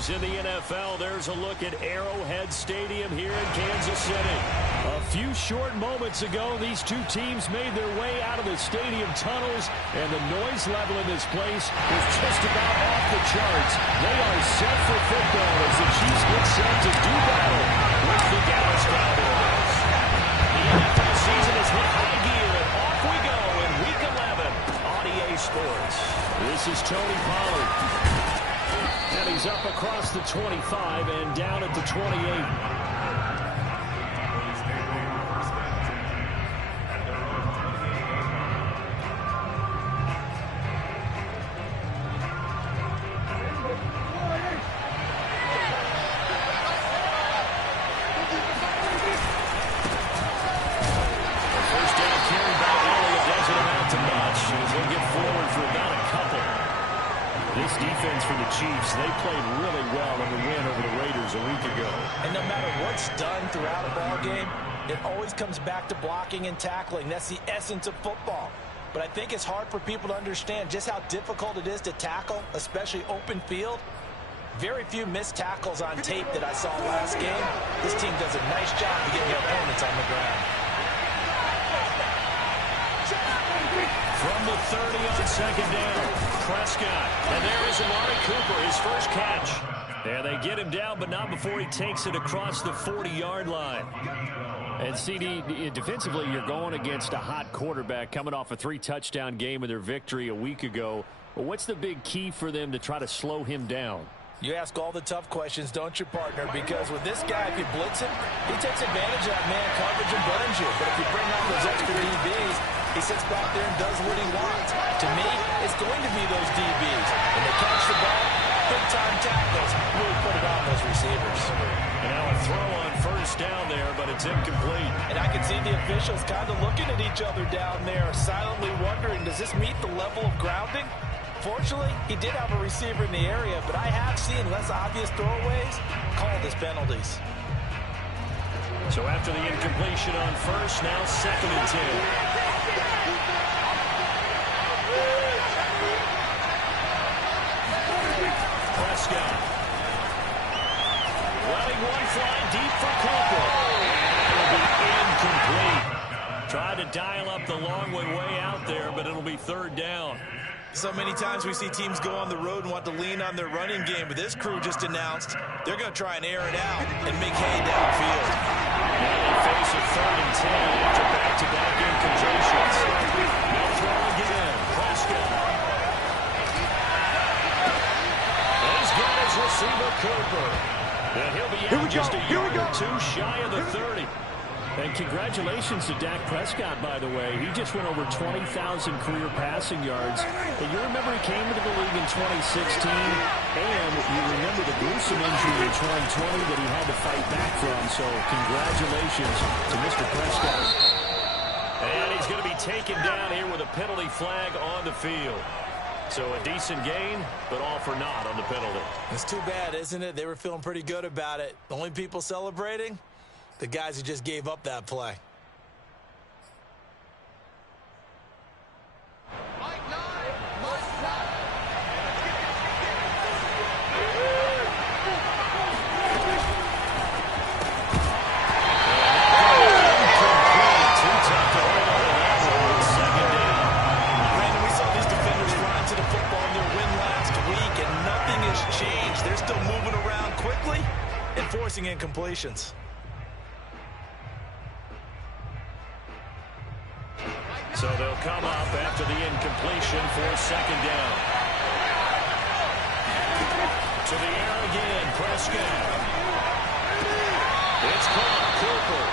news in the NFL. There's a look at Arrowhead Stadium here in Kansas City. A few short moments ago, these two teams made their way out of the stadium tunnels, and the noise level in this place was just about off the charts. They are set for football as the Chiefs get set to do battle with the Dallas Cowboys. The NFL season has hit high gear, and off we go in Week 11 on EA Sports. This is Tony Pollard. And he's up across the 25 and down at the 28. They played really well in the win over the Raiders a week ago. And no matter what's done throughout a ball game, it always comes back to blocking and tackling. That's the essence of football. But I think it's hard for people to understand just how difficult it is to tackle, especially open field. Very few missed tackles on tape that I saw last game. This team does a nice job of getting their opponents on the ground. From the 30 on second down, Prescott. And there is Amari Cooper, his first catch. And they get him down, but not before he takes it across the 40-yard line. And CD, defensively, you're going against a hot quarterback coming off a 3-touchdown game in their victory a week ago. But what's the big key for them to try to slow him down? You ask all the tough questions, don't you, partner? Because with this guy, if you blitz him, he takes advantage of that man coverage and burns you. But if you bring on those extra DBs, he sits back there and does what he wants. To me, it's going to be those DBs. When they catch the ball, big-time tackles, really put it on those receivers. And now a throw on first down there, but it's incomplete. And I can see the officials kind of looking at each other down there, silently wondering, does this meet the level of grounding? Fortunately, he did have a receiver in the area, but I have seen less obvious throwaways called as penalties. So after the incompletion on first, now 2nd and 10. Prescott. Running one fly deep for Cooper. It'll be incomplete. Tried to dial up the long way out there, but it'll be 3rd down. So many times we see teams go on the road and want to lean on their running game, but this crew just announced they're going to try and air it out and make hay downfield. Now they face a 3rd and 10 after back-to-back incompletions. No throw again. Prescott. As good as receiver Cooper. And he'll be out just a yard or two shy of the 30. And congratulations to Dak Prescott, by the way. He just went over 20,000 career passing yards. And you remember he came into the league in 2016, and you remember the gruesome injury in 2020 that he had to fight back from. So congratulations to Mr. Prescott. And he's going to be taken down here with a penalty flag on the field. So a decent gain, but all for naught on the penalty. It's too bad, isn't it? They were feeling pretty good about it. The only people celebrating? The guys who just gave up that play. Forcing incompletions. So they'll come up after the incompletion for 2nd down. To the air again, Prescott. It's caught, Cooper.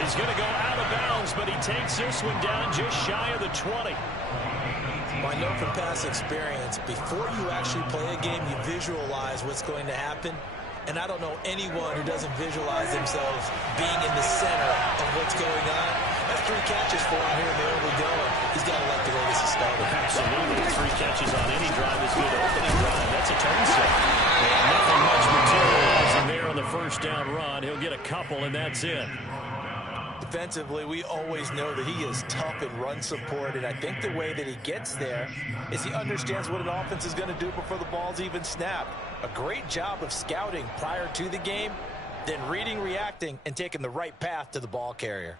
He's going to go out of bounds, but he takes this one down just shy of the 20. I know from past experience, before you actually play a game, you visualize what's going to happen. And I don't know anyone who doesn't visualize themselves being in the center of what's going on. That's 3 catches for him here in the early going. He's got to like the way this is started. Absolutely. 3 catches on any drive is good. Opening drive, that's a turn set. And nothing much materializing there on the first down run. He'll get a couple, and that's it. defensively, we always know that he is tough in run support, and I think the way that he gets there is he understands what an offense is going to do before the ball's even snapped. A great job of scouting prior to the game, then reading, reacting, and taking the right path to the ball carrier.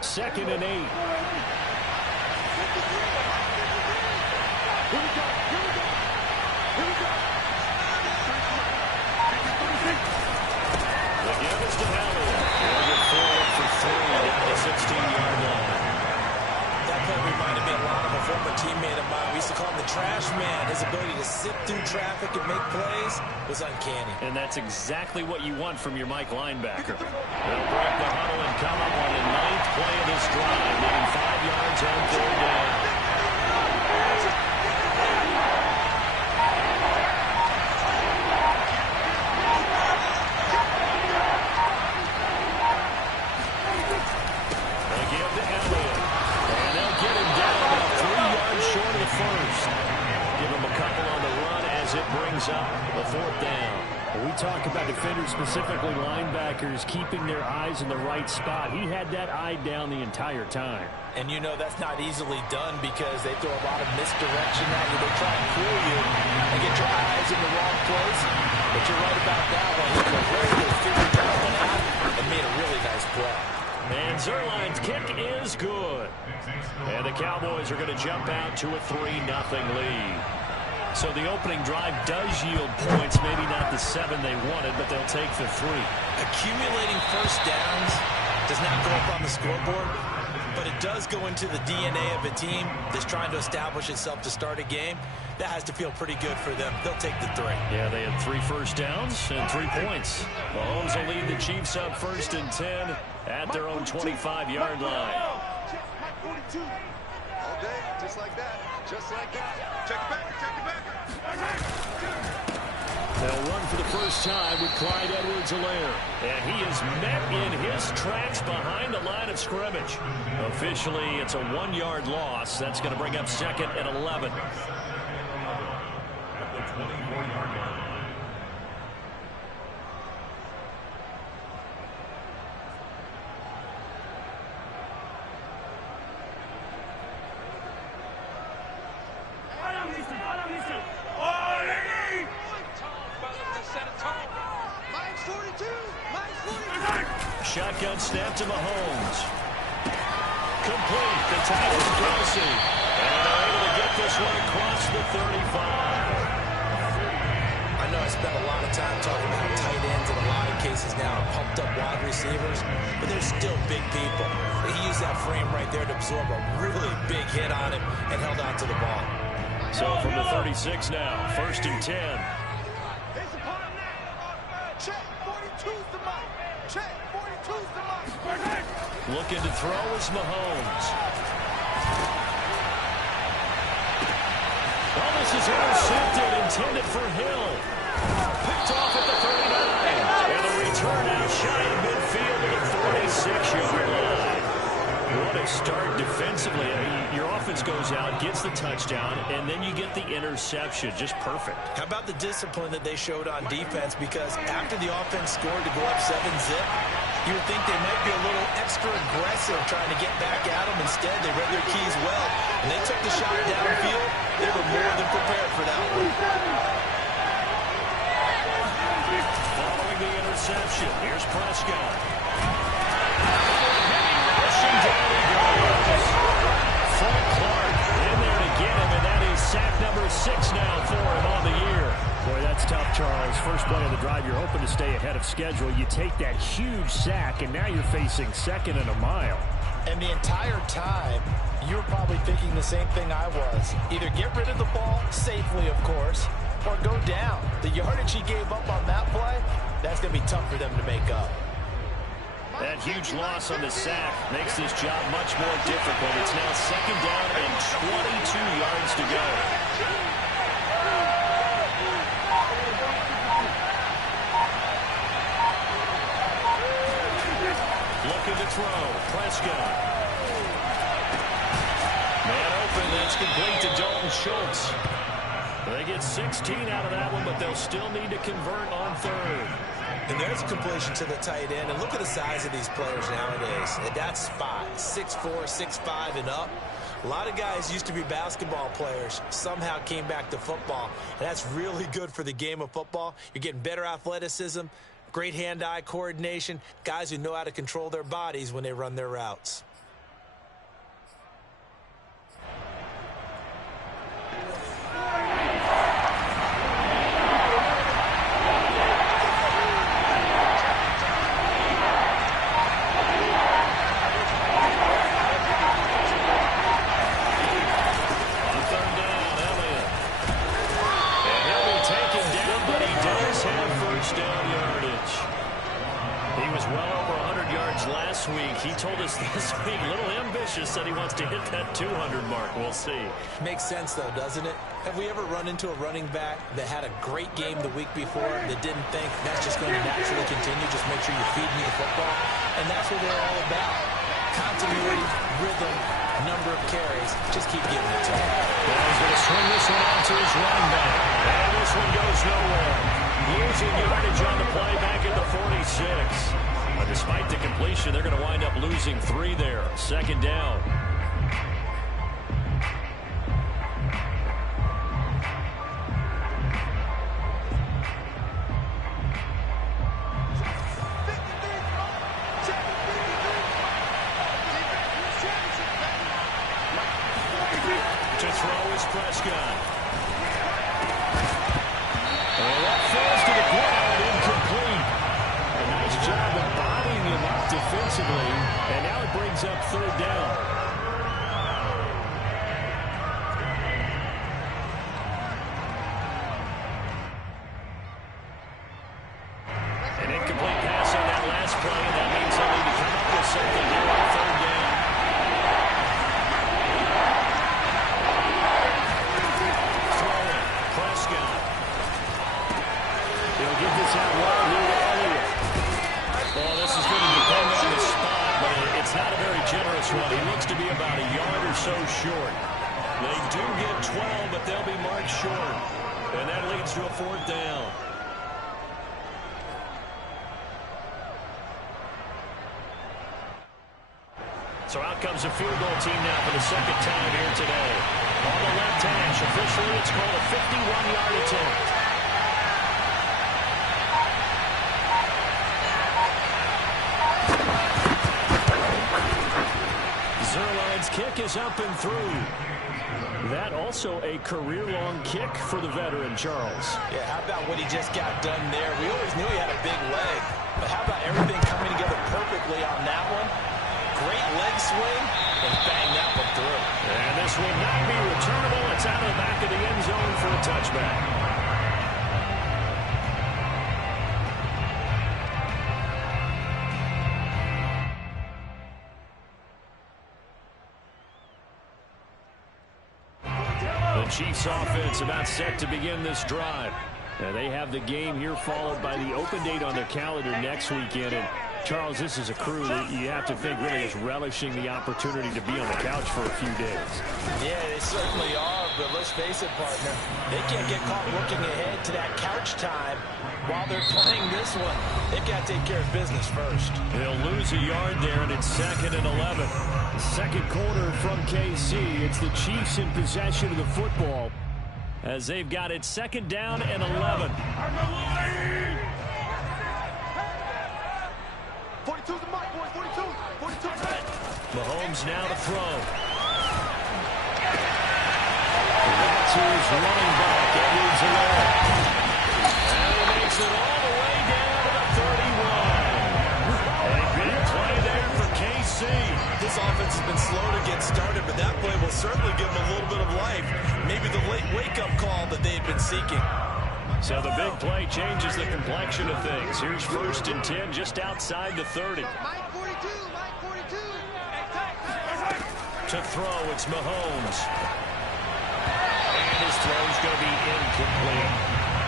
Second and 8. Here we go. The give is to Elliott. He'll get forward for 3 down the 16-yard line. That play reminded me a lot of a former teammate of mine. We used to call him the trash man. His ability to sift through traffic and make plays was uncanny. And that's exactly what you want from your Mike linebacker. They'll break the huddle and come up on the 9th play of this drive, needing 5 yards on 3rd down. They give to Elliott, and they'll get him down about 3 yards short of the first. Give him a couple on the run as it brings up the 4th down. We talk about defenders, specifically linebackers, keeping their eyes in the right spot. He had that eye down the entire time. And you know that's not easily done because they throw a lot of misdirection at you. They try and fool you and get your eyes in the wrong place. But you're right about that one. He correctly figured that one out and made a really nice play. And Zuerlein's kick is good. And the Cowboys are going to jump out to a 3-0 lead. So the opening drive does yield points, maybe not the 7 they wanted, but they'll take the 3. Accumulating first downs does not go up on the scoreboard, but it does go into the DNA of a team that's trying to establish itself to start a game. That has to feel pretty good for them. They'll take the 3. Yeah, they had 3 first downs and 3 points. Mahomes will lead the Chiefs up 1st and 10 at their own 25-yard line. All day, just like that. Just like that. Check it back. Check it back. They'll run for the first time with Clyde Edwards-Helaire. And he is met in his tracks behind the line of scrimmage. Officially, it's a 1-yard loss. That's going to bring up 2nd and 11. At the 24-yard line. Shotgun snap to Mahomes. Complete. The tight end Kelsey. And they're able to get this one across the 35. I know I spent a lot of time talking about how tight ends in a lot of cases now are pumped up wide receivers, but they're still big people. He used that frame right there to absorb a really big hit on him and held on to the ball. So from the 36 now, 1st and 10. Check, 42's the mic. Check, 42's the mic. Looking to throw is Mahomes. Oh, this is intercepted, intended for Hill. Picked off at the 39. And the return out shy of midfield at the 46-yard line. What a start defensively. I mean, your offense goes out, gets the touchdown, and then you get the interception. Just perfect. How about the discipline that they showed on defense? Because after the offense scored to go up 7-zip, you would think they might be a little extra aggressive trying to get back at them. Instead, they read their keys well, and they took the shot downfield. They were more than prepared for that one. Following the interception, here's Prescott. Rushing down he goes. Frank Clark in there to get him, and that is sack number 6 now for him on the year. Boy, that's tough, Charles. First play of the drive, you're hoping to stay ahead of schedule. You take that huge sack, and now you're facing 2nd and a mile. And the entire time, you were probably thinking the same thing I was. Either get rid of the ball safely, of course, or go down. The yardage he gave up on that play, that's going to be tough for them to make up. That huge loss on the sack makes this job much more difficult. It's now 2nd down and 22 yards to go. Looking to throw. Prescott. Man open. That's complete to Dalton Schultz. They get 16 out of that one, but they'll still need to convert on third. And there's a completion to the tight end. And look at the size of these players nowadays. At that spot, 6'4", 6'5", and up. A lot of guys used to be basketball players, somehow came back to football. And that's really good for the game of football. You're getting better athleticism, great hand-eye coordination, guys who know how to control their bodies when they run their routes. He told us this week, a little ambitious, said he wants to hit that 200 mark. We'll see. Makes sense, though, doesn't it? Have we ever run into a running back that had a great game the week before that didn't think that's just going to naturally continue? Just make sure you feed me the football. And that's what they're all about. Continuity, rhythm, number of carries. Just keep giving it to him. He's going to swing this one out to his running back. And this one goes nowhere. Losing yardage on the play back at the 46. But despite the completion, they're going to wind up losing 3 there. Second down. To throw is Prescott. And that falls to the ground, incomplete. A nice job of bodying him up defensively, and now it brings up third down. An incomplete pass on that last play, and that means they'll need to come up with something here on third down. Throwing, Prescott. He'll get this out wide here to Elliott. Well, this is going to depend on the spot, but it's not a very generous one. He looks to be about a yard or so short. They do get 12, but they'll be marked short. And that leads to a fourth down. So out comes a field goal team now for the second time here today. On the left hash, officially it's called a 51-yard attempt. Zuerlein's kick is up and through. That also a career-long kick for the veteran, Charles. Yeah, how about what he just got done there? We always knew he had a big leg, but how about everything coming together perfectly on that one? Great leg swing, and bang that one through. And this will not be returnable. It's out of the back of the end zone for a touchback. The Chiefs offense about set to begin this drive. Now they have the game here followed by the open date on their calendar next weekend. And Charles, this is a crew that you have to think really is relishing the opportunity to be on the couch for a few days. Yeah, they certainly are, but let's face it, partner. They can't get caught looking ahead to that couch time while they're playing this one. They've got to take care of business first. They'll lose a yard there, and it's 2nd and 11. Second quarter from KC. It's the Chiefs in possession of the football as they've got it 2nd down and 11. 42's the mic, boys. 42. 42. Mahomes now to throw. That's his running back, Edwards-Helaire. And he makes it all the way down to the 31. A big play there for KC. This offense has been slow to get started, but that play will certainly give them a little bit of life. Maybe the late wake-up call that they had been seeking. So the big play changes the complexion of things. Here's 1st and 10 just outside the 30. Mike 42. Mike 42. To throw, it's Mahomes. And his throw's going to be incomplete.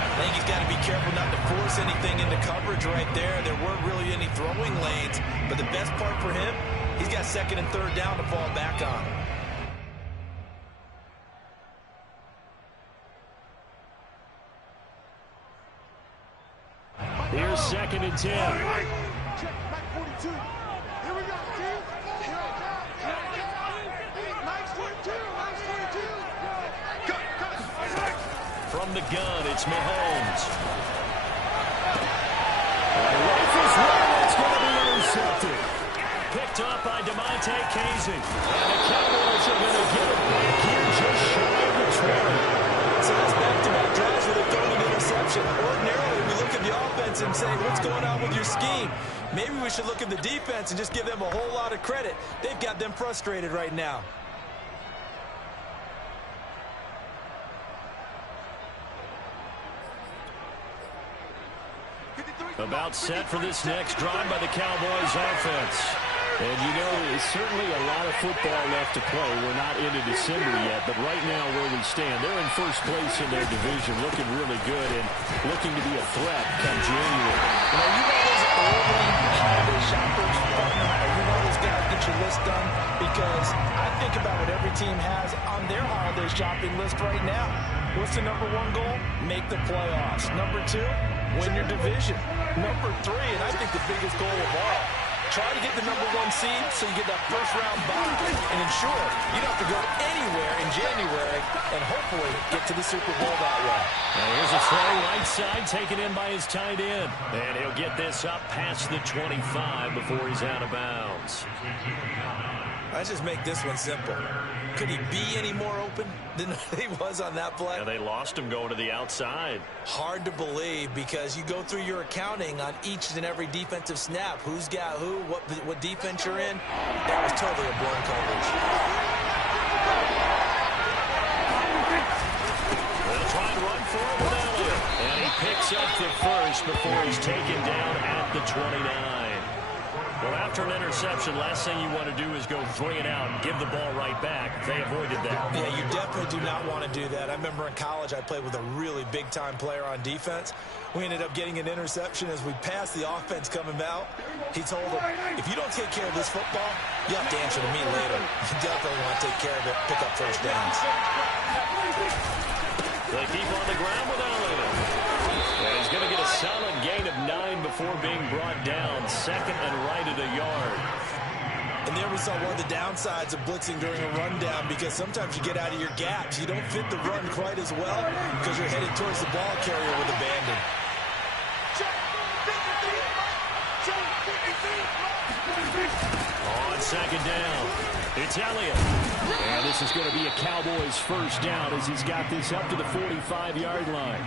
I think he's got to be careful not to force anything into coverage right there. There weren't really any throwing lanes, but the best part for him, he's got 2nd and 3rd down to fall back on. Here's 2nd and 10. Check, Mike 42. Here we go, dude. Here I come. Mike's 42. Mike's 42. Cut. From the gun, it's Mahomes. Rifles one, it's going to be intercepted. Picked up by DeMonte Casey. And the Cowboys are going to get it back here just shy of the 20. So that's back-to-back drives where they're throwing an interception. Ordinarily, we look at the offense and say, what's going on with your scheme? Maybe we should look at the defense and just give them a whole lot of credit. They've got them frustrated right now. About set for this next drive by the Cowboys offense. And, you know, there's certainly a lot of football left to play. We're not into December yet, but right now where we stand, they're in first place in their division, looking really good and looking to be a threat come January. You know those early holiday shoppers, you know those guys get your list done? Because I think about what every team has on their holiday shopping list right now. What's the number one goal? Make the playoffs. Number two, win your division. Number three, and I think the biggest goal of all, try to get the number one seed so you get that first-round bye and ensure you don't have to go anywhere in January and hopefully get to the Super Bowl that way. Now here's a throw right side taken in by his tight end. And he'll get this up past the 25 before he's out of bounds. Let's just make this one simple. Could he be any more open than he was on that play? Yeah, they lost him going to the outside. Hard to believe because you go through your accounting on each and every defensive snap. Who's got who, what defense you're in. That was totally a blown coverage. They'll try and run for it with Elliott. And he picks up the first before he's taken down at the 29. Well, after an interception, last thing you want to do is go 3 and out and give the ball right back. They avoided that. Yeah, you definitely do not want to do that. I remember in college I played with a really big-time player on defense. We ended up getting an interception as we passed the offense coming out. He told him, if you don't take care of this football, you have to answer to me later. You definitely want to take care of it, pick up first downs. They keep on the ground with Elliott. And he's going to get a solid gain of 9 before being brought down. 2nd and right at a yard. And there we saw one of the downsides of blitzing during a rundown because sometimes you get out of your gaps. You don't fit the run quite as well because you're headed towards the ball carrier with abandon. On 2nd down, it's Elliott. And this is going to be a Cowboys first down as he's got this up to the 45-yard line.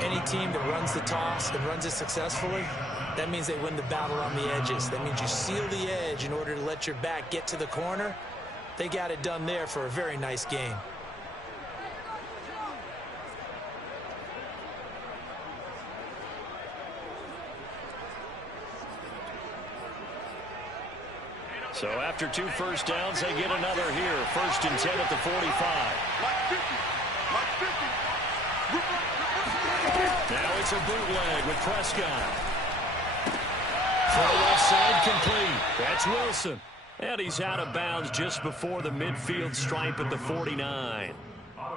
Any team that runs the toss and runs it successfully, that means they win the battle on the edges. That means you seal the edge in order to let your back get to the corner. They got it done there for a very nice game. So after 2 first downs, they get another here. 1st and 10 at the 45. Now it's a bootleg with Prescott. Throw left side complete. That's Wilson. And he's out of bounds just before the midfield stripe at the 49.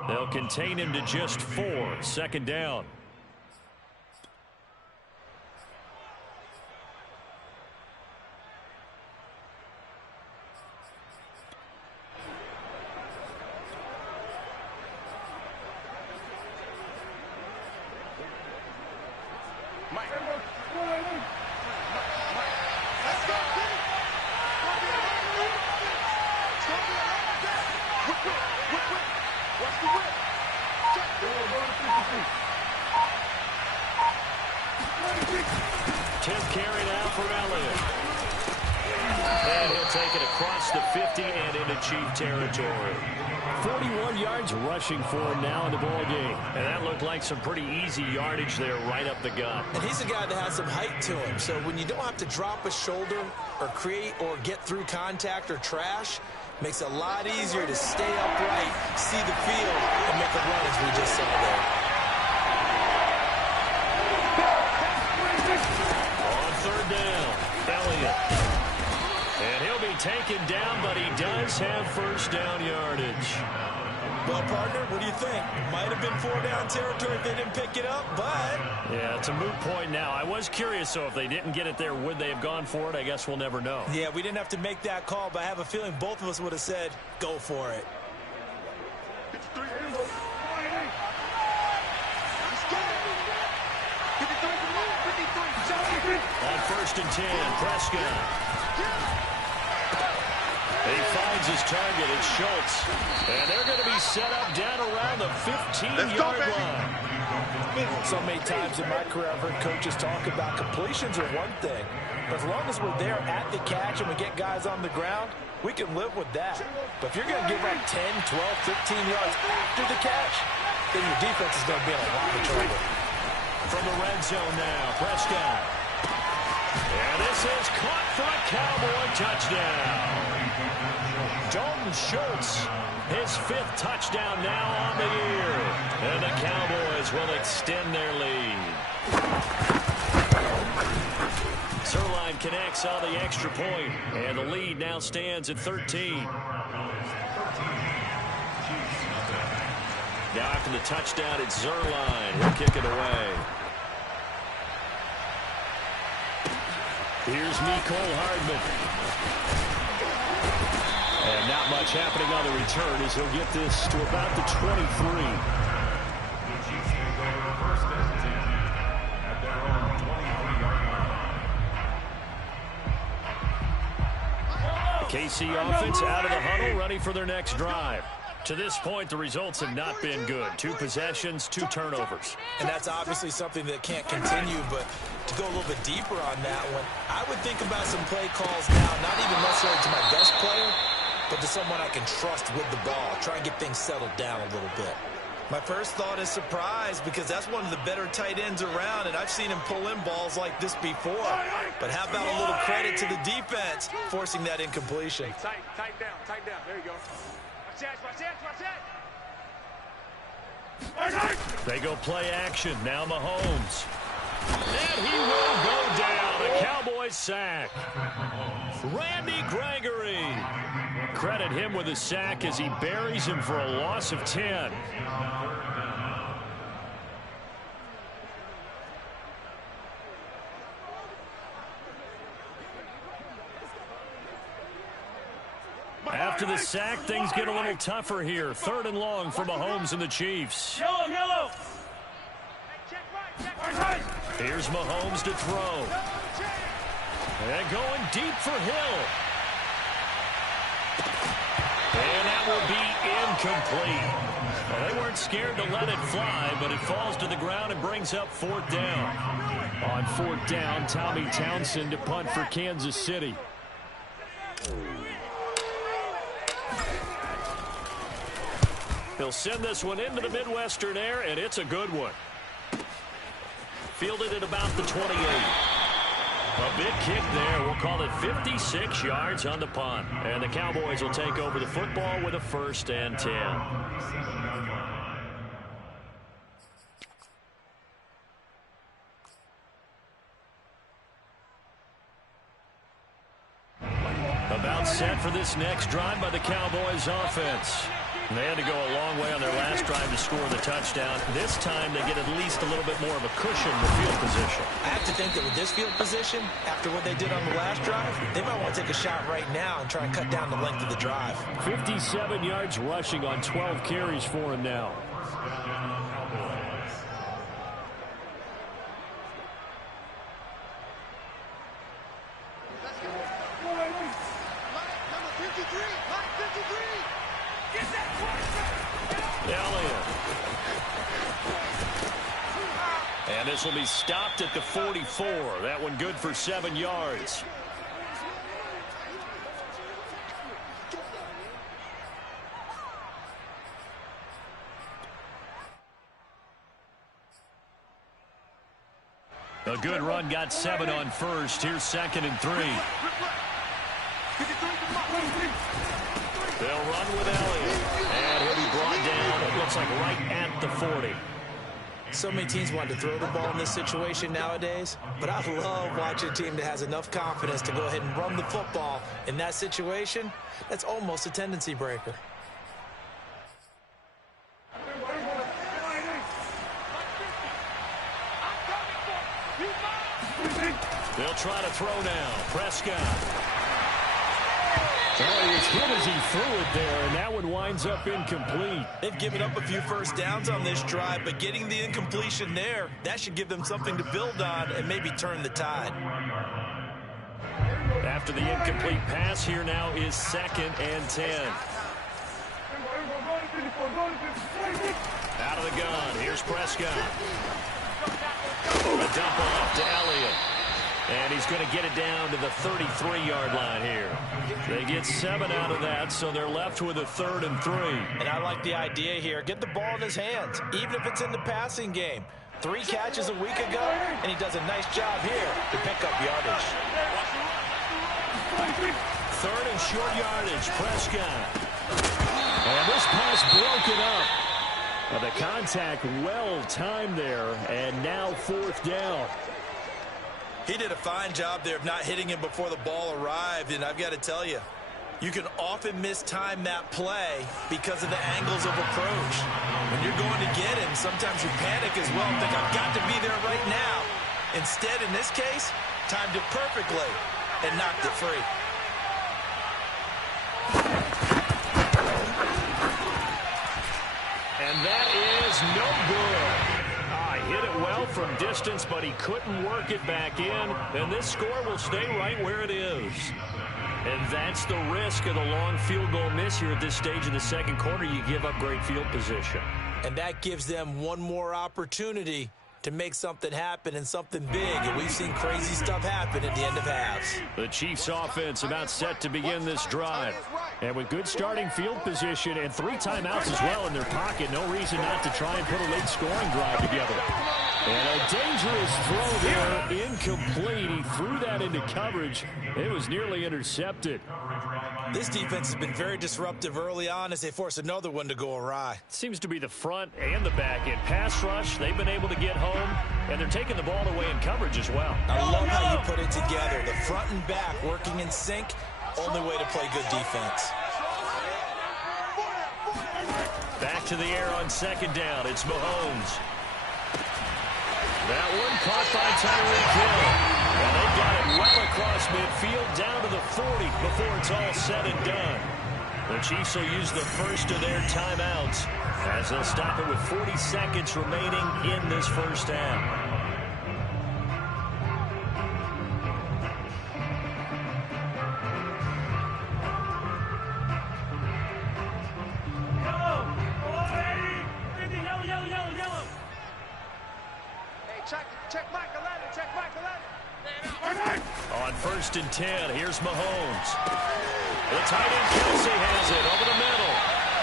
They'll contain him to just 4. 2nd down. Tip carry now for Elliott. And he'll take it across the 50 and into Chief territory. 41 yards rushing for him now in the ball game. And that looked like some pretty easy yardage there right up the gut. And he's a guy that has some height to him. So when you don't have to drop a shoulder or create or get through contact or trash, makes it a lot easier to stay upright, see the field, and make a run as we just saw there. On 3rd down, Elliott. And he'll be taken down, but he does have first down yardage. Well, partner, what do you think? Might have been 4-down territory if they didn't pick it up, but... Yeah, it's a moot point now. I was curious, so if they didn't get it there, would they have gone for it? I guess we'll never know. Yeah, we didn't have to make that call, but I have a feeling both of us would have said, go for it. On 1st and 10, Prescott. He finds his target. It's Schultz. And they're going to be set up down around the 15-yard line. So many times in my career, I've heard coaches talk about completions are one thing. But as long as we're there at the catch and we get guys on the ground, we can live with that. But if you're going to give up 10, 12, 15 yards after the catch, then your defense is going to be in a lot of trouble. From the red zone now, Prescott. And this is caught for a Cowboy touchdown. Dalton Schultz, his 5th touchdown now on the year. And the Cowboys will extend their lead. Zuerlein connects on the extra point, and the lead now stands at 13. Now after the touchdown, it's Zuerlein. He'll kick it away. Here's Mecole Hardman. And not much happening on the return as he'll get this to about the 23. KC offense out of the huddle, ready for their next drive. To this point, the results have not been good. 2 possessions, 2 turnovers. And that's obviously something that can't continue, but to go a little bit deeper on that one, I would think about some play calls now, not even necessarily to my best player, but to someone I can trust with the ball. Try and get things settled down a little bit. My first thought is surprise, because that's one of the better tight ends around, and I've seen him pull in balls like this before. But how about a little credit to the defense forcing that incompletion? Tight down. There you go. Watch that. They go play action. Now Mahomes. And he will go down. A Cowboys sack. Randy Gregory. Credit him with a sack as he buries him for a loss of 10. After the sack, things get a little tougher here. 3rd and long for Mahomes and the Chiefs. Yellow. Here's Mahomes to throw. And going deep for Hill. And that will be incomplete. Well, they weren't scared to let it fly, but it falls to the ground and brings up 4th down. On 4th down, Tommy Townsend to punt for Kansas City. He'll send this one into the Midwestern air, and it's a good one. Fielded at about the 28. A big kick there. We'll call it 56 yards on the punt. And the Cowboys will take over the football with a 1st and 10. About set for this next drive by the Cowboys offense. They had to go a long way on their last drive to score the touchdown. This time they get at least a little bit more of a cushion in the field position. I have to think that with this field position, after what they did on the last drive, they might want to take a shot right now and try and cut down the length of the drive. 57 yards rushing on 12 carries for him now. And this will be stopped at the 44. That one good for 7 yards. A good run got 7 on 1st. Here's 2nd and 3. They'll run with Elliott. And he'll be brought down, it looks like right at the 40. So many teams want to throw the ball in this situation nowadays, but I love watching a team that has enough confidence to go ahead and run the football. In that situation, that's almost a tendency breaker. They'll try to throw now. Prescott. Oh, he was hit as he threw it there, and that one winds up incomplete. They've given up a few first downs on this drive, but getting the incompletion there, that should give them something to build on and maybe turn the tide. After the incomplete pass, here now is 2nd and 10. Out of the gun. Here's Prescott. A dump off to Elliott. And he's going to get it down to the 33-yard line here. They get 7 out of that, so they're left with a 3rd and 3. And I like the idea here. Get the ball in his hands, even if it's in the passing game. 3 catches a week ago, and he does a nice job here to pick up yardage. 3rd and short yardage. Prescott. And this pass broken up. The contact well timed there, and now 4th down. He did a fine job there of not hitting him before the ball arrived, and I've got to tell you, you can often mistime that play because of the angles of approach. When you're going to get him, sometimes you panic as well and think, I've got to be there right now. Instead, in this case, timed it perfectly and knocked it free. And that is no good. Hit it well from distance, but he couldn't work it back in. And this score will stay right where it is. And that's the risk of the long field goal miss here at this stage of the second quarter. You give up great field position. And that gives them one more opportunity to make something happen and something big. And we've seen crazy stuff happen at the end of halves. The Chiefs offense about set to begin this drive. And with good starting field position and 3 timeouts as well in their pocket, no reason not to try and put a late scoring drive together. And a dangerous throw there, incomplete. He threw that into coverage. It was nearly intercepted. This defense has been very disruptive early on as they force another one to go awry. Seems to be the front and the back end. Pass rush, they've been able to get home, and they're taking the ball away in coverage as well. I love how you put it together. The front and back working in sync, only way to play good defense. Back to the air on 2nd down. It's Mahomes. That one caught by Tyreek Hill. And they got it well across midfield down to the 40 before it's all said and done. The Chiefs will use the first of their timeouts as they'll stop it with 40 seconds remaining in this first half. On 1st and 10, here's Mahomes. The tight end Kelsey has it over the middle.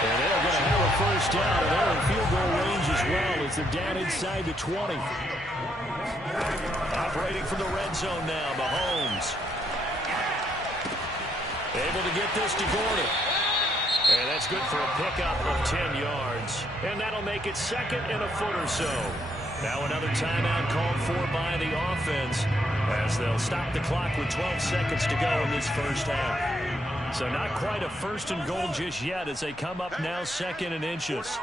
And they're going to have a first down. And they're in field goal range as well as they're down inside the 20. Operating from the red zone now, Mahomes. Able to get this to Gordon. And that's good for a pickup of 10 yards. And that'll make it 2nd and a foot or so. Now another timeout called for by the offense as they'll stop the clock with 12 seconds to go in this first half. So not quite a 1st and goal just yet as they come up now 2nd and inches.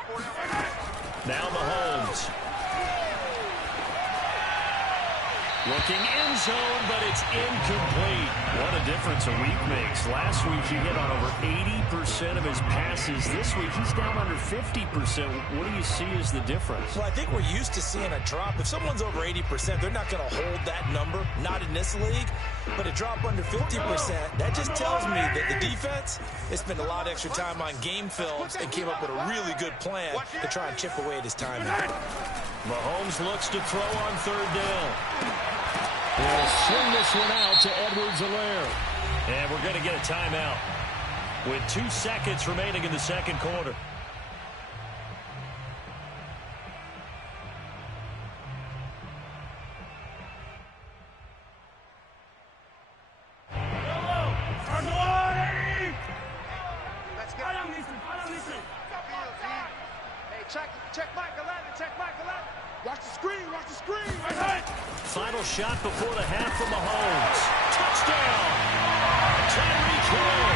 Now Mahomes. Looking end zone, but it's incomplete. What a difference a week makes. Last week he hit on over 80% of his passes. This week he's down under 50%. What do you see as the difference? Well, I think we're used to seeing a drop. If someone's over 80%, they're not going to hold that number. Not in this league. But a drop under 50%, that just tells me that the defense has spent a lot of extra time on game films and came up with a really good plan to try and chip away at his timing. Mahomes looks to throw on 3rd down. They'll swing this one out to Edwards-Helaire. And we're going to get a timeout with 2 seconds remaining in the second quarter. Check Michael Allen, check Michael Allen. Watch the screen, watch the screen. Final shot before the half from Mahomes. Touchdown! Tyreek Hill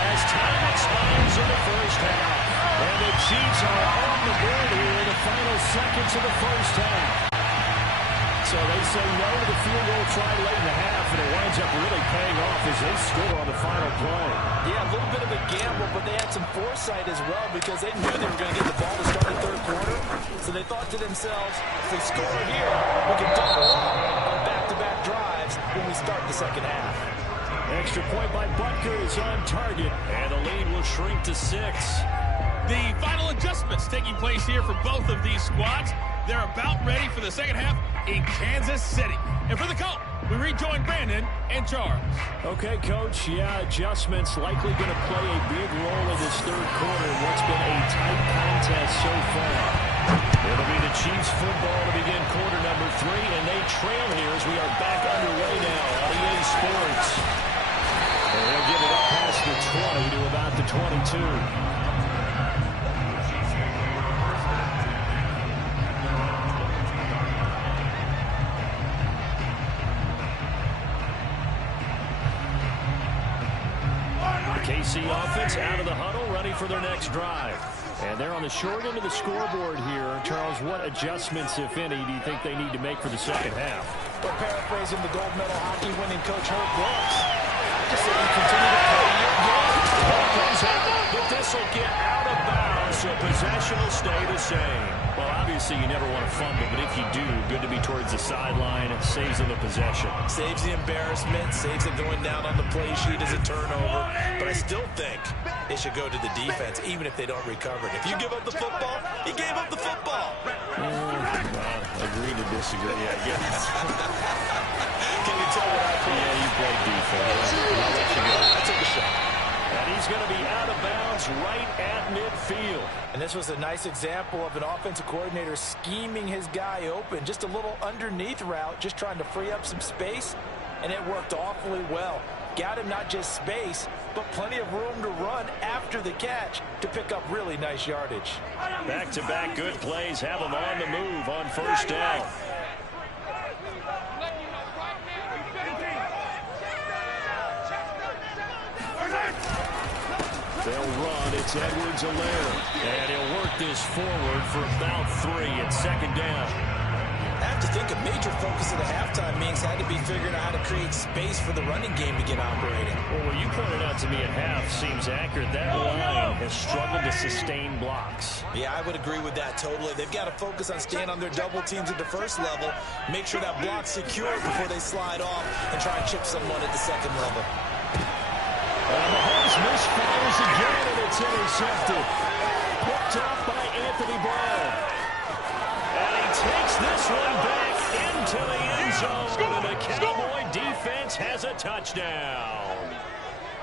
as time expires in the first half. And the Chiefs are on the board here in the final seconds of the first half. So they say no to the field goal try late in the half, and it winds up really paying off as they score on the final play. Yeah, a little bit of a gamble, but they had some foresight as well because they knew they were going to get the ball to start the third quarter. So they thought to themselves, if we score here, we can double up on back-to-back drives when we start the second half. Extra point by Butker is on target, and the lead will shrink to 6. The final adjustments taking place here for both of these squads. They're about ready for the second half in Kansas City. And for the call, we rejoin Brandon and Charles. Okay, Coach. Yeah, adjustments likely going to play a big role in this third quarter in what's been a tight contest so far. It'll be the Chiefs football to begin quarter number 3, and they trail here as we are back underway now on EA Sports. And they'll give it up past the 20 to about the 22. KC offense out of the huddle, ready for their next drive. And they're on the short end of the scoreboard here. Charles, what adjustments, if any, do you think they need to make for the second half? Well, paraphrasing the gold medal hockey winning coach Herb Brooks, I just say you continue to play your game. Ball comes out, but this will get out of bounds, so possession will stay the same. Well, obviously you never want to fumble, but if you do, good to be towards the sideline. It saves them the possession. Saves the embarrassment, saves it going down on the play sheet as a turnover. But I still think it should go to the defense, even if they don't recover it. If you give up the football, you gave up the football. Agree to disagree, I guess. Can you tell what I play? Yeah, you play defense. I'll let you go. I took a shot. And he's going to be out of bounds right at midfield. And this was a nice example of an offensive coordinator scheming his guy open. Just a little underneath route, just trying to free up some space. And it worked awfully well. Got him not just space, but plenty of room to run after the catch to pick up really nice yardage. Back-to-back good plays have them on the move on first down. They'll run. It's Edwards-Helaire. And he'll work this forward for about 3 at second down. I have to think a major focus of the halftime meetings had to be figuring out how to create space for the running game to get operating. Well, what you pointed out to me at half seems accurate. That line has struggled to sustain blocks. Yeah, I would agree with that totally. They've got to focus on staying on their double teams at the first level, make sure that block's secure before they slide off and try and chip someone at the second level. And Mahomes misfires again, and it's intercepted. Picked off by Anthony Brown. And he takes this one back into the end zone, and the Cowboy defense has a touchdown.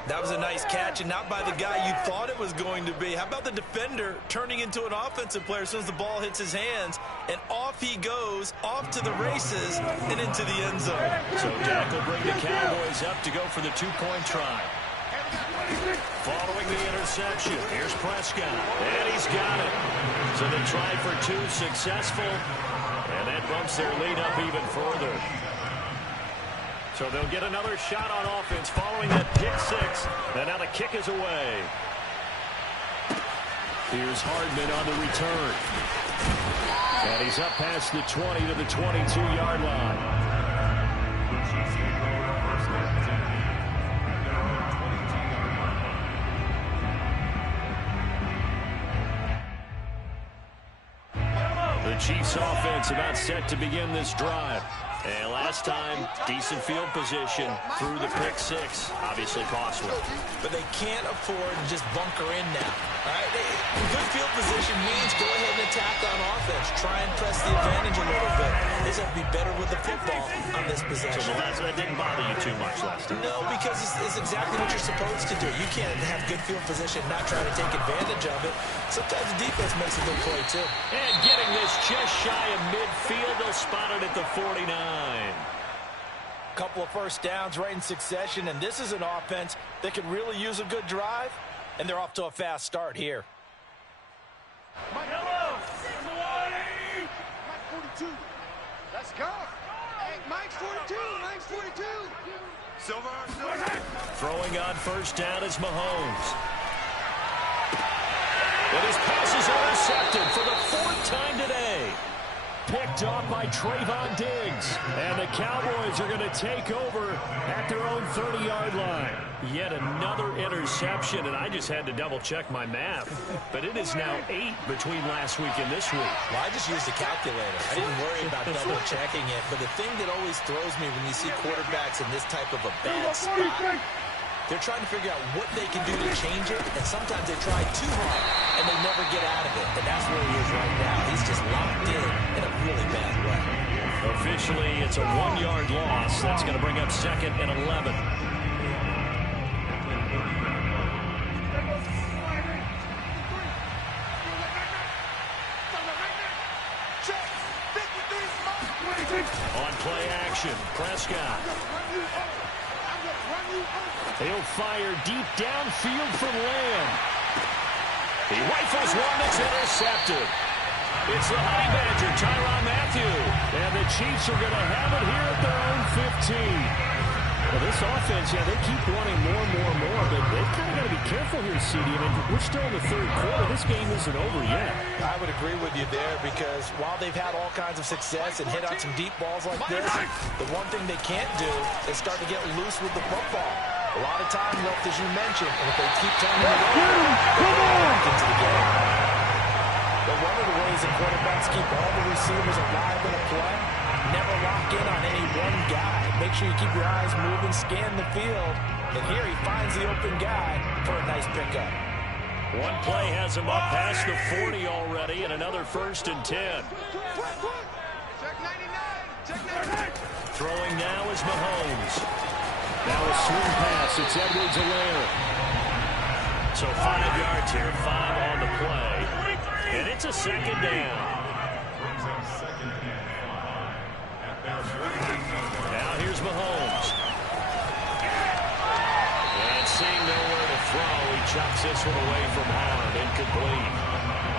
That was a nice catch, and not by the guy you thought it was going to be. How about the defender turning into an offensive player as soon as the ball hits his hands, and off he goes, off to the races, and into the end zone. So Dak will bring the Cowboys up to go for the two-point try. Following the interception, here's Prescott, and he's got it. So they tried for 2, successful, and that bumps their lead up even further. So they'll get another shot on offense following that pick 6, and now the kick is away. Here's Hardman on the return. And he's up past the 20 to the 22-yard line. The Chiefs offense about set to begin this drive. And last time, decent field position through the pick 6. Obviously costly. But they can't afford to just bunker in now. All right? Good field position means go ahead and attack on offense. Try and press the advantage a little bit. They have to be better with the football on this possession. So that didn't bother you too much last time? No, because it's exactly what you're supposed to do. You can't have good field position and not try to take advantage of it. Sometimes the defense makes a good play, too. And getting this just shy of midfield, they'll spot it at the 49. Couple of first downs right in succession, and this is an offense that could really use a good drive, and they're off to a fast start here. Mike 42. Let's go. Hey, Mike's 42. Mike's 42. Silver. Throwing on first down is Mahomes. And his pass is intercepted for the 4th time today. picked off by Trayvon Diggs. And the Cowboys are going to take over at their own 30-yard line. Yet another interception, and I just had to double-check my math. But it is now 8 between last week and this week. Well, I just used a calculator. I didn't worry about double-checking it. But the thing that always throws me when you see quarterbacks in this type of a bad spot, they're trying to figure out what they can do to change it, and sometimes they try too hard, and they never get out of it. And that's where he is right now. He's just locked in a really bad way. Officially, it's a 1-yard loss. That's going to bring up 2nd and 11. On play action, Prescott. He'll fire deep downfield for Lamb. He rifles one that's intercepted. It's the Honey Badger, Tyrann Mathieu. And the Chiefs are going to have it here at their own 15. Well, this offense, they keep wanting more, but they've kind of got to be careful here, CD. I mean, we're still in the third quarter. This game isn't over yet. I would agree with you there because while they've had all kinds of success and hit on some deep balls like this, the one thing they can't do is start to get loose with the football. A lot of time left, as you mentioned, and if they keep turning it over, they'll go back into the game. But one of the ways that quarterbacks keep all the receivers alive in a play, never lock in on any one guy. Make sure you keep your eyes moving, scan the field, and here he finds the open guy for a nice pickup. One play has him up past the 40 already, and another 1st and 10. Check 99. Check 99. Throwing now is Mahomes. Now a swing pass. It's Edwards-Helaire. So 5 yards here, 5 on the play. And it's a 2nd down. Now here's Mahomes. And seeing nowhere to throw, he chucks this one away from Hard. Incomplete.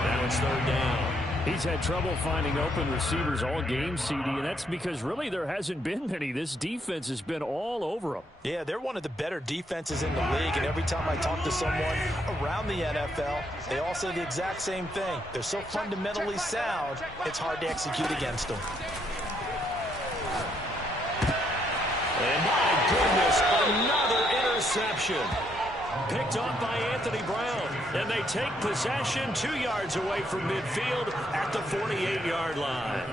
Now it's 3rd down. He's had trouble finding open receivers all game, CD, and that's because really there hasn't been many. This defense has been all over them. Yeah, they're one of the better defenses in the league, and every time I talk to someone around the NFL, they all say the exact same thing. They're so fundamentally sound, it's hard to execute against them. And my goodness, another interception. Picked off by Anthony Brown. And they take possession 2 yards away from midfield at the 48-yard line.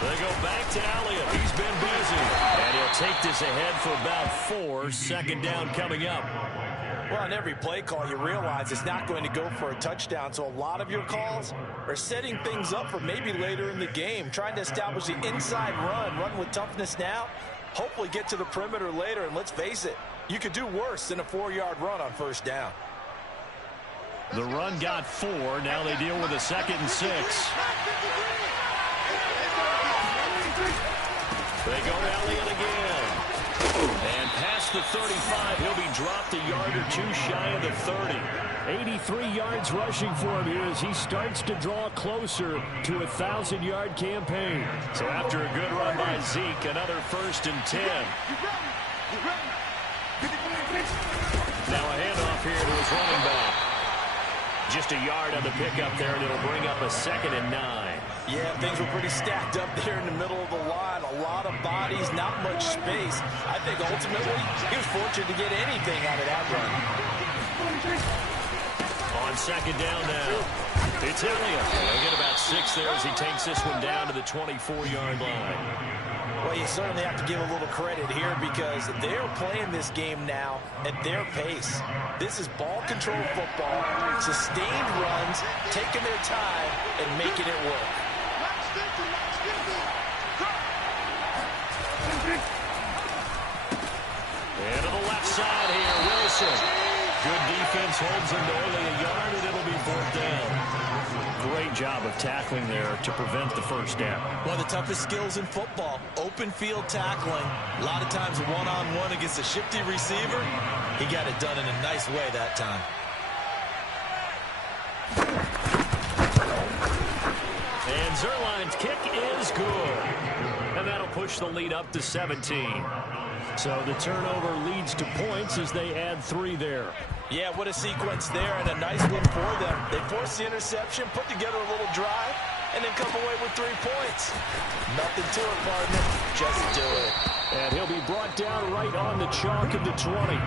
They go back to Elliott. He's been busy. And he'll take this ahead for about 4. 2nd down coming up. Well, on every play call, you realize it's not going to go for a touchdown. So a lot of your calls are setting things up for maybe later in the game, trying to establish the inside run with toughness now, hopefully get to the perimeter later. And let's face it, you could do worse than a 4-yard run on 1st down. The run got 4. Now they deal with a 2nd and 6. They go to Elliott again. And past the 35, he'll be dropped a yard or 2 shy of the 30. 83 yards rushing for him here as he starts to draw closer to a 1,000-yard campaign. So after a good run by Zeke, another 1st and 10. Now a handoff here to his running back. Just a yard on the pickup there, and it'll bring up a 2nd and 9. Yeah, things were pretty stacked up there in the middle of the line. A lot of bodies, not much space. I think ultimately he was fortunate to get anything out of that run. On 2nd down now, it's Elliott. They'll get about 6 there as he takes this one down to the 24-yard line. Well, you certainly have to give a little credit here because they're playing this game now at their pace. This is ball control football, sustained runs, taking their time and making it work. And to the left side here, Wilson. Good defense holds him to only a yard, and it'll be 4th down. Great job of tackling there to prevent the 1st down. One of the toughest skills in football, open field tackling. A lot of times one-on-one against a shifty receiver. He got it done in a nice way that time. And Zuerlein's kick is good. And that'll push the lead up to 17. So the turnover leads to points as they add 3 there. Yeah, what a sequence there, and a nice one for them. They force the interception, put together a little drive, and then come away with 3 points. Nothing to it, partner. Just do it. And he'll be brought down right on the chalk of the 20.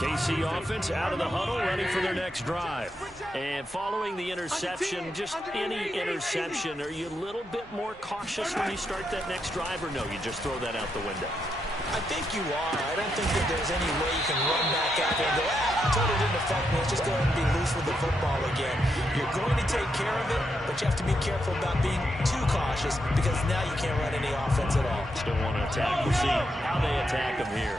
KC offense out of the huddle, ready for their next drive. And following the interception, just any interception, are you a little bit more cautious when you start that next drive, or no, you just throw that out the window? I think you are. I don't think that there's any way you can run back out there and go, totally didn't affect me. Let's just go ahead and be loose with the football again. You're going to take care of it, but you have to be careful about being too cautious because now you can't run any offense at all. Still want to attack. We'll see how they attack them here.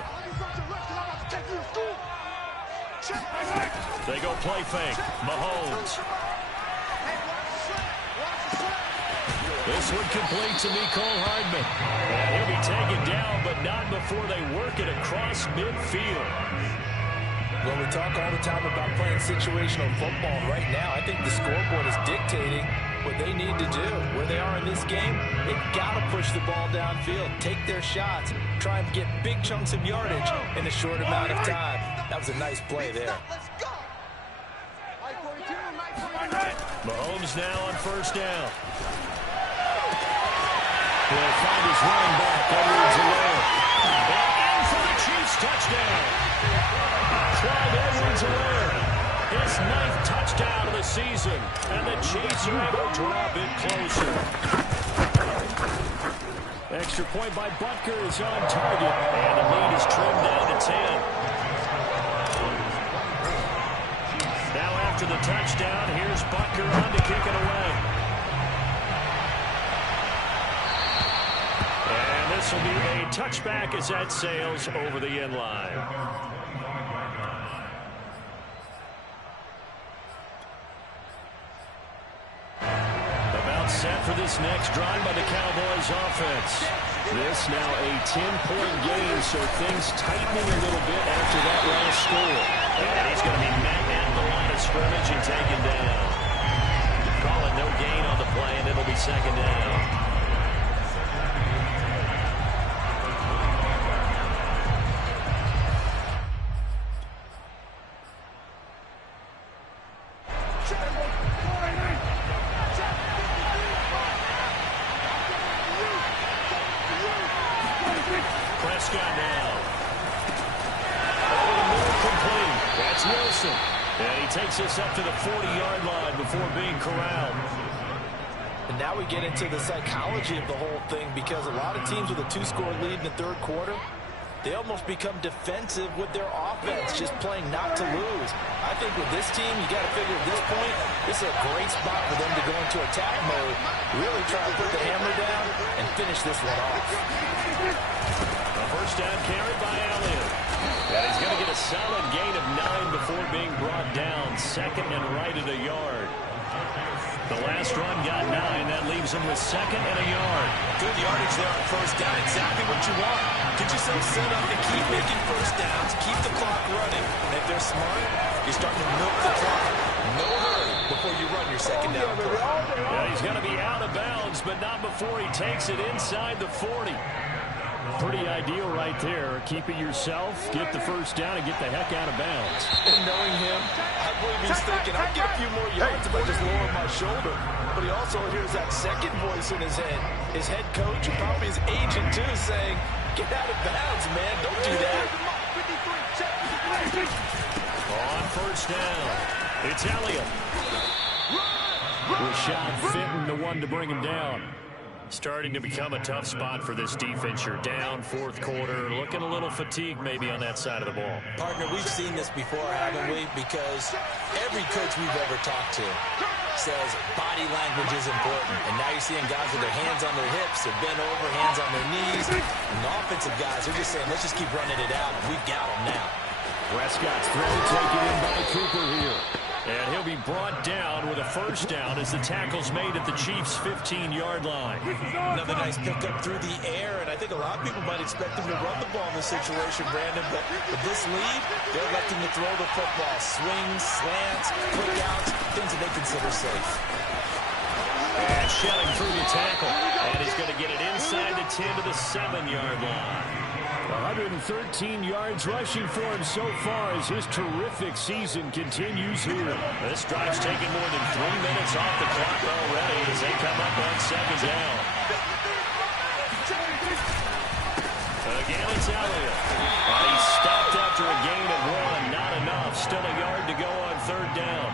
They go play fake. Mahomes. This one complete to Mecole Hardman. And he'll be taken down, but not before they work it across midfield. Well, we talk all the time about playing situational football. Right now, I think the scoreboard is dictating what they need to do. Where they are in this game, they've got to push the ball downfield, take their shots, try and get big chunks of yardage in a short amount of time. That was a nice play there. Mahomes now on first down. He'll find his running back, Edwards-Helaire. And in for the Chiefs touchdown. Clyde Edwards-Helaire. His 9th touchdown of the season. And the Chiefs are able to draw a bit closer. Extra point by Butker is on target. And the lead is trimmed down to 10. Now after the touchdown, here's Butker on to kick it away. And this will be a touchback as that sails over the end line. About set for this next drive by the Cowboys offense. This now a 10-point game, so things tightening a little bit after that last score. And he's going to be met at the line of scrimmage and taken down. Calling no gain on the play, and it'll be second down. Prescott now. Over the middle, complete. That's Wilson. And he takes us up to the 40-yard line before being corralled. And now we get into the psychology of the whole thing because a lot of teams with a 2-score lead in the third quarter, they almost become defensive with their offense, just playing not to lose. I think with this team, you got to figure at this point, this is a great spot for them to go into attack mode, really try to put the hammer down and finish this one off. A first down carry by Elliott. And he's going to get a solid gain of 9 before being brought down. Second and right at a yard. The last run got 9. That leaves him with second and a yard. Good yardage there on first down. Exactly what you want. Get yourself set up to keep making first downs, keep the clock running. And if they're smart, you're starting to milk the clock. No hurry before you run your second down play. Yeah, he's going to be out of bounds, but not before he takes it inside the 40. Pretty ideal right there. Keep it yourself, get the first down, and get the heck out of bounds. And knowing him, I believe he's thinking, I'll get a few more yards if I just lower my shoulder. But he also hears that second voice in his head. His head coach and probably his agent, too, saying, get out of bounds, man. Don't do that. On first down, it's Elliott. Rashad Fenton, the one to bring him down. Starting to become a tough spot for this defense. You're down fourth quarter, looking a little fatigued maybe on that side of the ball. Partner, we've seen this before, haven't we? Because every coach we've ever talked to says body language is important. And now you're seeing guys with their hands on their hips, they're bent over, hands on their knees. And the offensive guys are just saying, let's just keep running it out. We've got them now. Prescott's throw taken in by Cooper here. And he'll be brought down with a first down as the tackle's made at the Chiefs' 15-yard line. Another nice pickup through the air, and I think a lot of people might expect him to run the ball in this situation, Brandon, but with this lead, they're electing to throw the football. Swings, slants, quick outs, things that they consider safe. And shelling through the tackle, and he's going to get it inside the 10 to the 7-yard line. 113 yards rushing for him so far as his terrific season continues here. This drive's taken more than 3 minutes off the clock already as they come up on second down. Again, it's Elliott. He stopped after a gain of 1. Not enough. Still a yard to go on third down.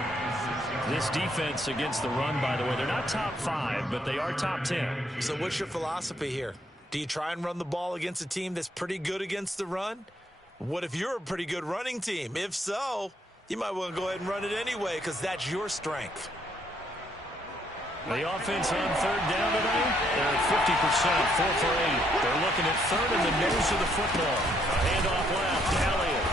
This defense against the run, by the way, they're not top 5, but they are top 10. So what's your philosophy here? Do you try and run the ball against a team that's pretty good against the run? What if you're a pretty good running team? If so, you might want to go ahead and run it anyway because that's your strength. The offense on third down today, they're at 50%, 4 for 8. They're looking at third in the nose of the football. A handoff left, Elliott.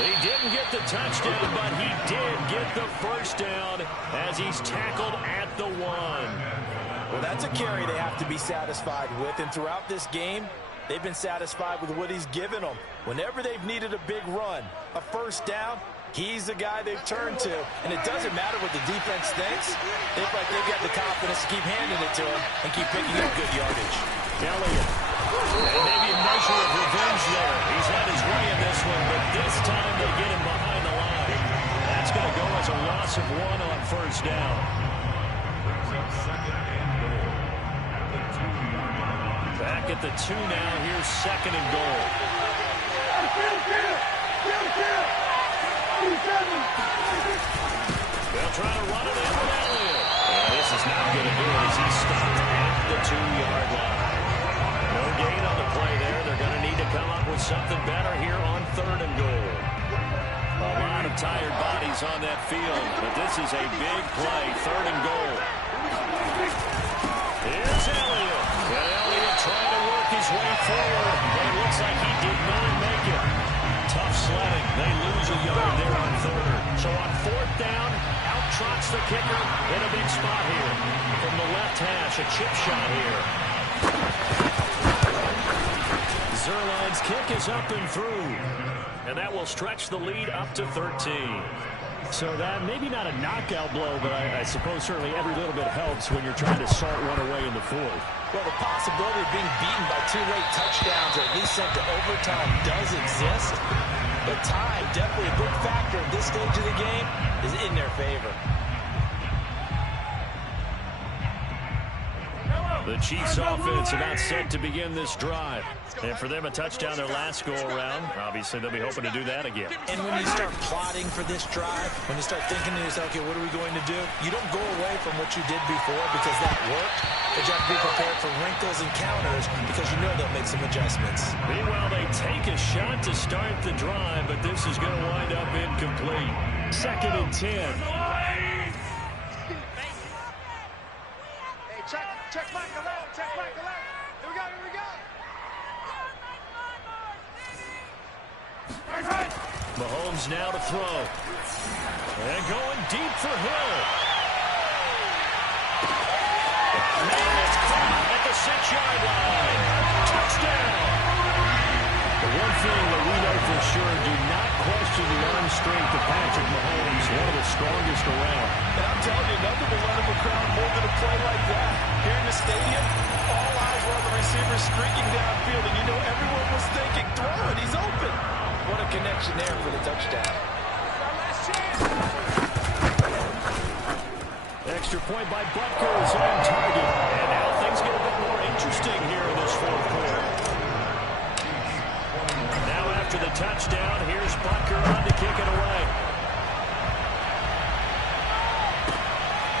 He didn't get the touchdown, but he did get the first down as he's tackled at the 1. Well, that's a carry they have to be satisfied with, and throughout this game, they've been satisfied with what he's given them. Whenever they've needed a big run, a first down, he's the guy they've turned to. And it doesn't matter what the defense thinks. They feel like they've got the confidence to keep handing it to him and keep picking up good yardage. Elliott. And maybe a measure of revenge there. He's had his way in this one, but this time they get him behind the line. That's going to go as a loss of 1 on first down. Back at the 2 now. Here's second and goal. They'll try to run it in with Elliott. And this is not going to do it as he's stopped at the 2-yard line. No gain on the play there. They're going to need to come up with something better here on third and goal. A lot of tired bodies on that field, but this is a big play. Third and goal. Here's Elliott. And Elliott trying to work his way forward, but it looks like he did not make it. Tough sledding. They lose a yard there on third. So on fourth down, out trots the kicker in a big spot here. From the left hash, a chip shot here. Zuerlein's kick is up and through. And that will stretch the lead up to 13. So that maybe not a knockout blow, but I suppose certainly every little bit helps when you're trying to salt one away in the fourth. Well, the possibility of being beaten by 2 late touchdowns or at least sent to overtime does exist. But time, definitely a big factor at this stage of the game, is in their favor. The Chiefs offense about set to begin this drive. And for them, a touchdown their last go-around. Obviously, they'll be hoping to do that again. And when you start plotting for this drive, when you start thinking to yourself, okay, what are we going to do? You don't go away from what you did before because that worked. But you have to be prepared for wrinkles and counters because you know they'll make some adjustments. Meanwhile, they take a shot to start the drive, but this is going to wind up incomplete. Second and 10. Check back 11, check back 11. Here we go, here we go. Mahomes now to throw. And going deep for Hill. And it's caught at the 6-yard line. Touchdown. The one thing that we know for sure, do not question the arm strength of Patrick Mahomes, one of the strongest around. And I'm telling you, nothing will let him crowd more than a play like that. Here in the stadium, all eyes were on the receiver streaking downfield, and you know everyone was thinking, throw it, he's open. What a connection there for the touchdown. Extra point by Butker is on target. And now things get a bit more interesting here in this fourth quarter. Now after the touchdown, here's Butker on to kick it away.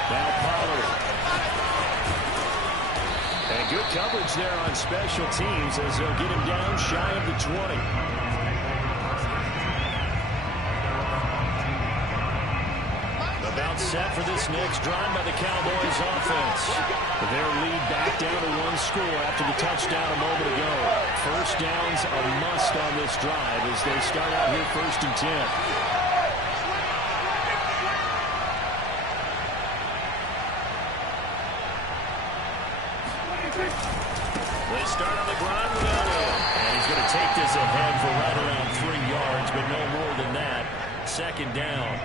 Now Pollard. And good coverage there on special teams as they'll get him down shy of the 20. About set for this next drive by the Cowboys offense. Their lead back down to 1 score after the touchdown a moment ago. First down's a must on this drive as they start out here 1st and 10. They start on the ground with Elliott. And he's going to take this ahead for right around 3 yards, but no more than that. Second down.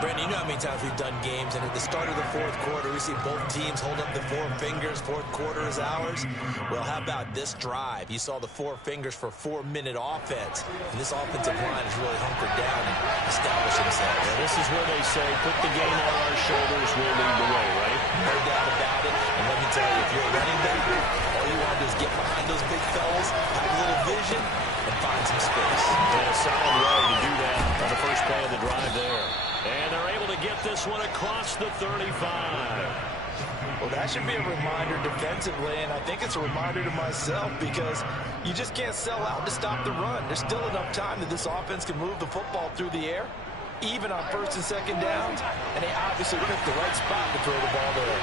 Brandon, you know how many times we've done games, and at the start of the fourth quarter, we see both teams hold up the 4 fingers. Fourth quarter is ours. Well, how about this drive? You saw the 4 fingers for 4-minute offense, and this offensive line is really hunkered down and established themselves. Yeah, this is where they say, put the game on our shoulders, we'll lead the way, right? No doubt about it. And let me tell you, if you're a running back, all you want to do is get behind those big fellas, have a little vision, and find some space. And a solid way to do that on the first play of the drive there. And they're able to get this one across the 35. Well, that should be a reminder defensively, and I think it's a reminder to myself because you just can't sell out to stop the run. There's still enough time that this offense can move the football through the air, even on first and second downs, and they obviously picked the right spot to throw the ball there.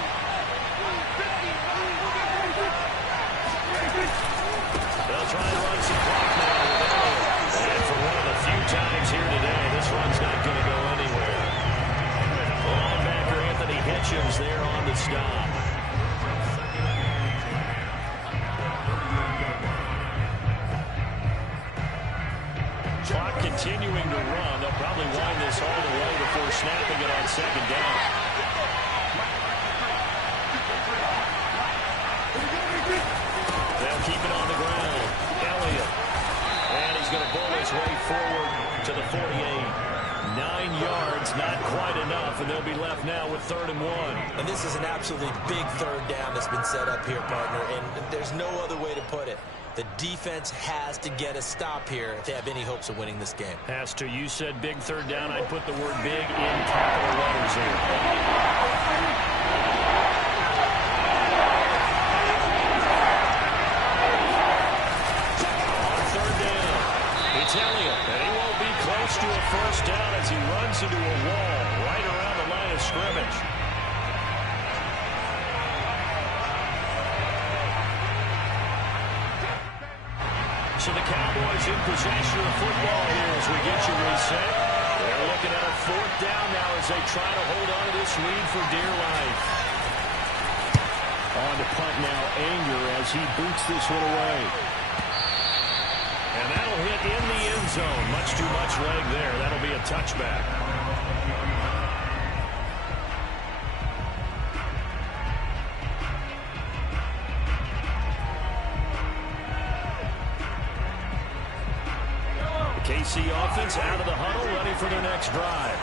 They'll try and run some clock now with Elliott. And for one of the few times here today, this run's not going to go anywhere. Linebacker Anthony Hitchens there on the stop. Clock continuing to run. They'll probably wind this all the way before snapping it on second down. They'll keep it on the ground. Elliott. And he's going to bull his way forward to the 48. 9 yards, not quite enough, and they'll be left now with 3rd and 1. And this is an absolutely big third down that's been set up here, partner, and there's no other way to put it. The defense has to get a stop here if they have any hopes of winning this game. Has to. You said big third down. I'd put the word big in capital letters here. Elliott, and he won't be close to a first down as he runs into a wall right around the line of scrimmage. So the Cowboys in possession of football here as we get you reset. They're looking at a 4th down now as they try to hold on to this lead for dear life. On to punt now, Anger as he boots this one away. And that'll hit in the end zone. Much too much leg there. That'll be a touchback. The KC offense out of the huddle, ready for their next drive.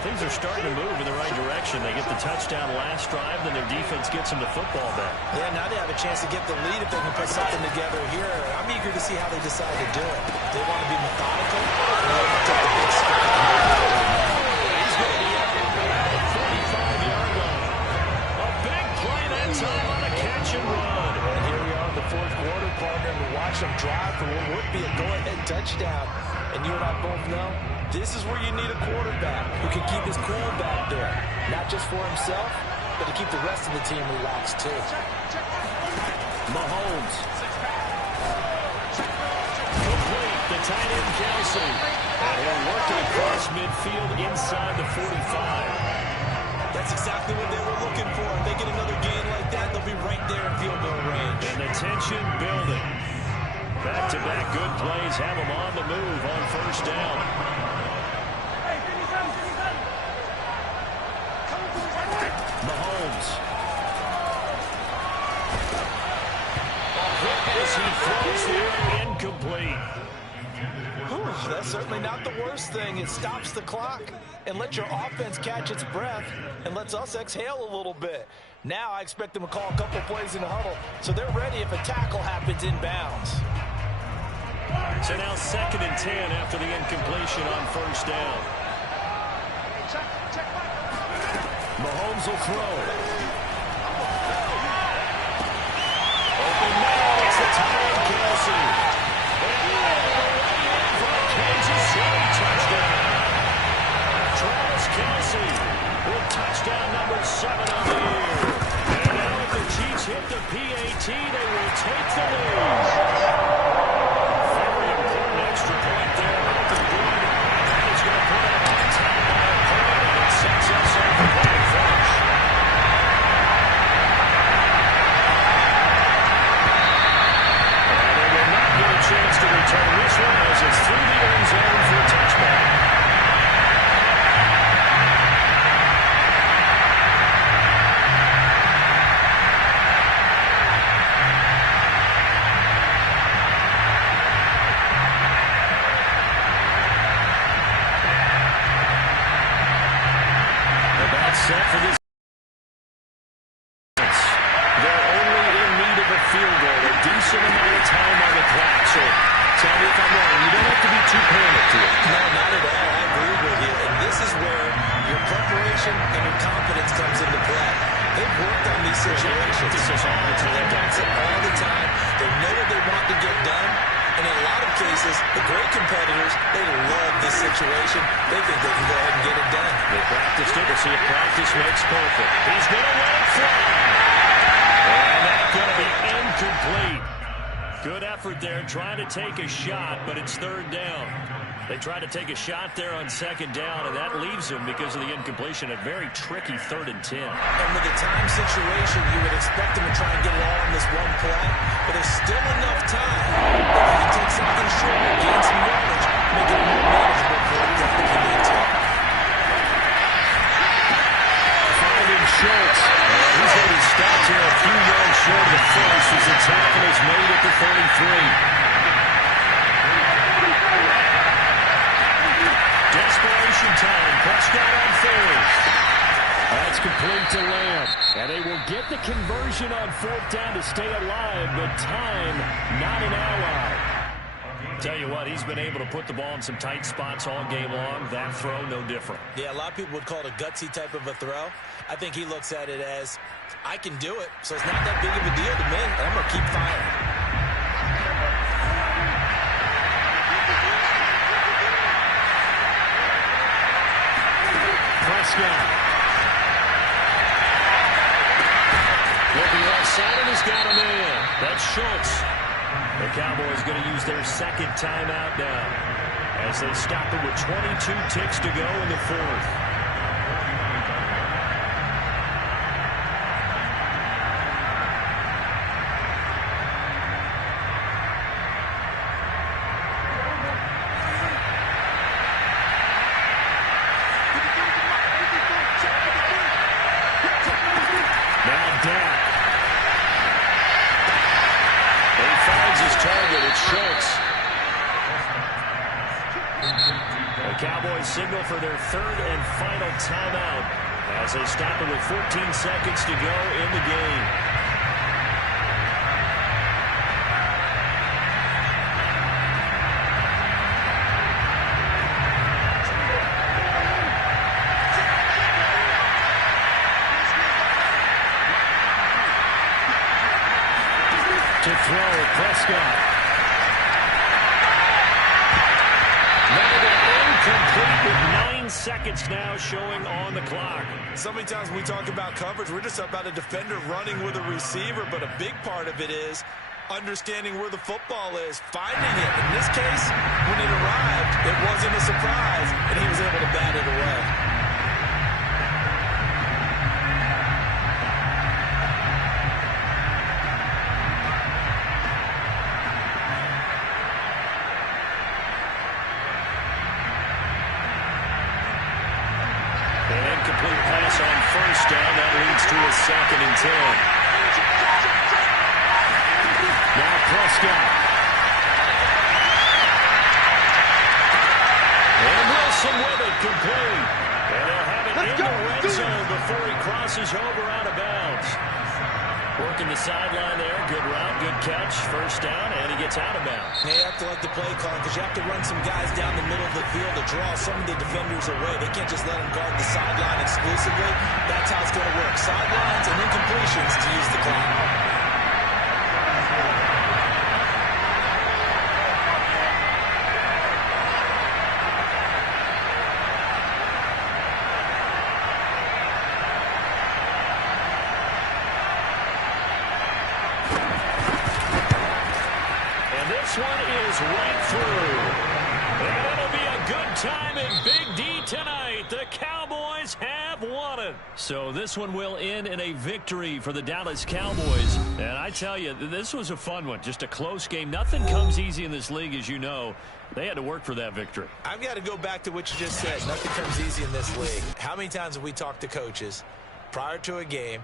Things are starting to move in the right direction. They get the touchdown last drive, then their defense gets them the football back. Yeah, now they have a chance to get the lead if they can put something together here. I'm eager to see how they decide to do it. They want to be methodical. They want to take the big step. He's going to be up around the 45-yard line. A big play that time on a catch and run. And here we are in the fourth quarter, partner, and we watch them drive for what would be a go-ahead touchdown. And you and I both know this is where you need a quarterback who can keep his cool back there. Not just for himself, but to keep the rest of the team relaxed too. Mahomes. Complete. The tight end Kelsey. And he'll work it across midfield inside the 45. That's exactly what they were looking for. If they get another gain like that, they'll be right there in field goal range. And the tension building. Back-to-back good plays have them on the move on first down. Mahomes. As he throws there, incomplete. That's certainly not the worst thing. It stops the clock and lets your offense catch its breath and lets us exhale a little bit. Now I expect them to call a couple plays in the huddle, so they're ready if a tackle happens inbounds. So now 2nd and 10 after the incompletion on first down. Mahomes will throw. Open man, it's the tight end Kelsey. And for a Kansas City touchdown. Travis Kelsey with touchdown number 7 on the year. And now if the Chiefs hit the PAT, they will take the lead. Extra point there. Malcolm Gordon is going to put it on top of that point, and it sets us up for playing finish. Practice makes perfect. He's going to let it fly. And that's going to be incomplete. Good effort there trying to take a shot, but it's third down. They tried to take a shot there on second down, and that leaves them, because of the incompletion, a very tricky 3rd and 10. And with the time situation, you would expect them to try and get it all in this one play, but there's still enough time that they can take something short, gain some yardage, make it more manageable for them if they need to. Finding Schultz. He's going to be stopped here a few yards short of the first as the tackle is made at the 33. Desperation time. Prescott on 3rd. That's complete to Lamb. And they will get the conversion on 4th down to stay alive, but time not an ally. Tell you what, he's been able to put the ball in some tight spots all game long. That throw, no different. Yeah, a lot of people would call it a gutsy type of a throw. I think he looks at it as, I can do it, so it's not that big of a deal to me, and I'm going to keep firing. Prescott. Looking outside and has got a man. That's Schultz. The Cowboys going to use their second timeout now as they stop it with 22 ticks to go in the 4th. Signal for their 3rd and final timeout as they stop it with 14 seconds to go in the game. To throw, Prescott. Complete with 9 seconds now showing on the clock. So many times when we talk about coverage, we're just about a defender running with a receiver, but a big part of it is understanding where the football is, finding it. In this case, when it arrived, it wasn't a surprise, and he was able to bat it away. Incomplete pass on 1st down. That leads to a 2nd and 10. Now Prescott. And Wilson with it, complete. And they'll have it in the red zone before he crosses over out of bounds. Working the sideline there. Good route, good catch. 1st down, and he gets out of bounds. They have to like the play call because you have to run some guys down the middle of the field to draw some of the defenders away. They can't just let them guard the sideline exclusively. That's how it's going to work. Sidelines and incompletions to use the clock. This one is right through. And it'll be a good time in Big D tonight. The Cowboys have won it. So this one will end in a victory for the Dallas Cowboys. And I tell you, this was a fun one. Just a close game. Nothing comes easy in this league, as you know. They had to work for that victory. I've got to go back to what you just said. Nothing comes easy in this league. How many times have we talked to coaches prior to a game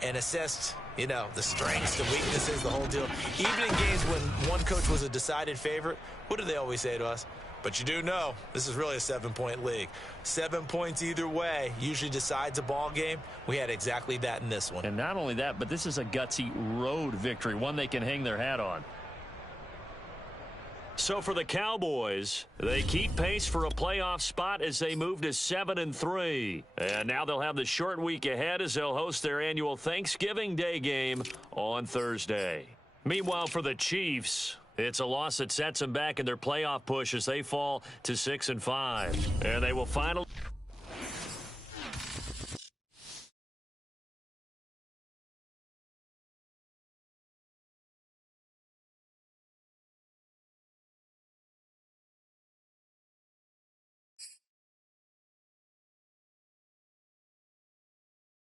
and assessed, you know, the strengths, the weaknesses, the whole deal? Even in games when one coach was a decided favorite, what do they always say to us? But you do know this is really a 7-point league. 7 points either way usually decides a ball game. We had exactly that in this one. And not only that, but this is a gutsy road victory, one they can hang their hat on. So for the Cowboys, they keep pace for a playoff spot as they move to 7-3. And now they'll have the short week ahead as they'll host their annual Thanksgiving Day game on Thursday. Meanwhile, for the Chiefs, it's a loss that sets them back in their playoff push as they fall to 6-5. And they will finally